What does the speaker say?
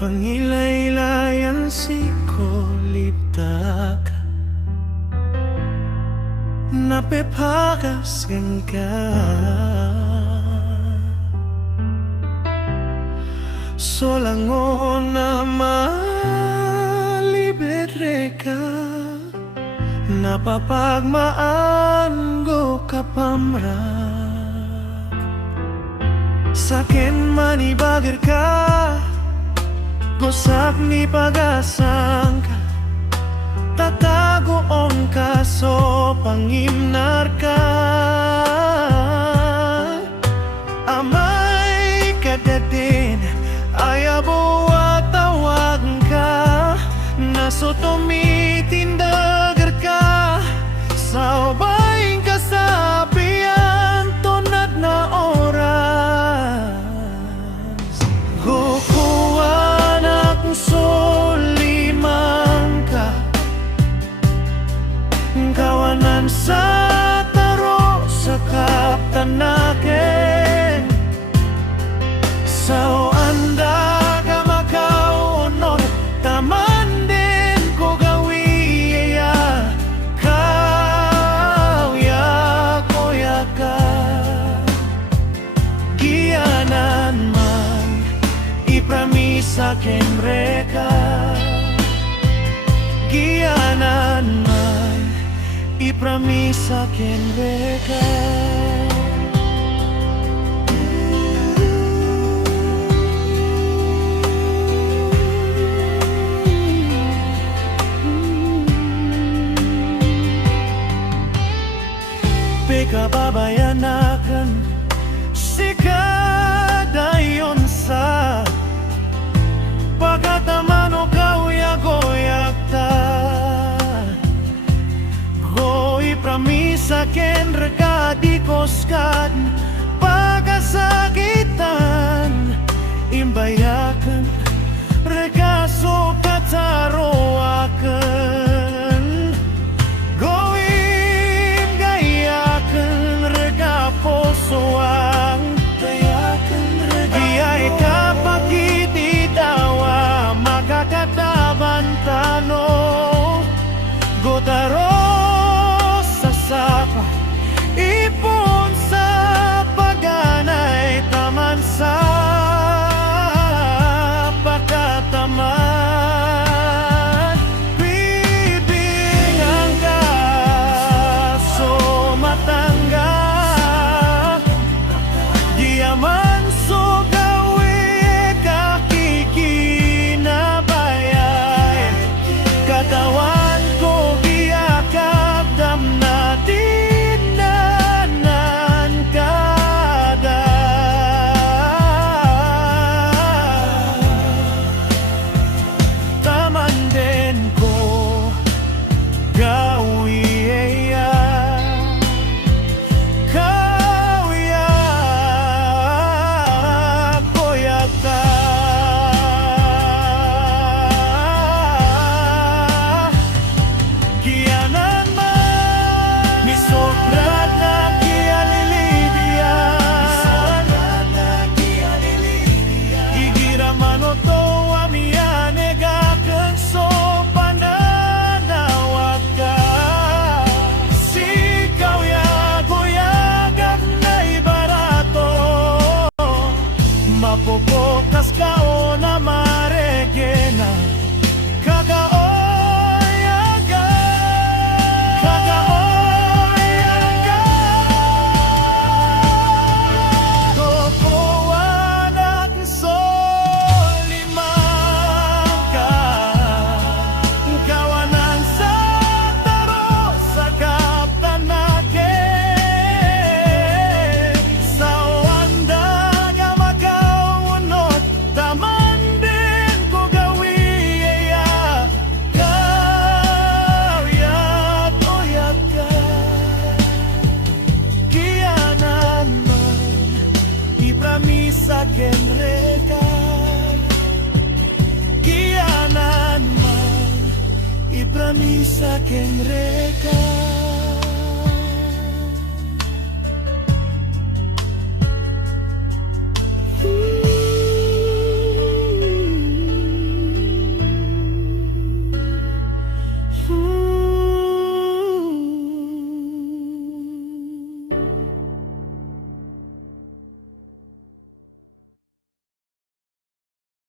Pangilay-layan siko liptak Napepagas ka Solangon na malibre ka Napapagmaan go kapamrak Sakin manibagar ka Gosak ni pagasang ka Tatagoon ka so pangimnar ka Amay kadadin Ayabo atawag ka Naso tumitindagar ka Sa ubaing kasabihan Tunad na oras Kukuha na kung sulimang ka Kawanan sa taro sa kaptanakin Sa anda ka makaunod Taman din ko gawiya Kawya koya ka Giyanan man Ipramisa ken reka Giyanan man Ipramisa ken reka Kababayanakan sikadayon sa pagkatamano kauya-goyak ta Goy pramisa ken rekadikos kad pagkasakitan imbayakan rekaso kataroakan Posoang Iya'y kapakitidawa Makakatabantano Gotaro sa sapa Ipon sa paganay Taman sa pagkataman Bibingan ka So matangga Diyaman so gawi kakikinabayay Katawan ko giyakap damna dinanan kada Taman din ko gawi Mapopokas ka o na maregena Kagaoyaga Kagaoyaga Kukuha na kung solimang ka Kawanan sa taro sa kaptanakin Sa wanda Taman din ko gawiya Kawyat oyat ka Kiyanan man Ipramisa ken reka Kiyanan man Ipramisa ken reka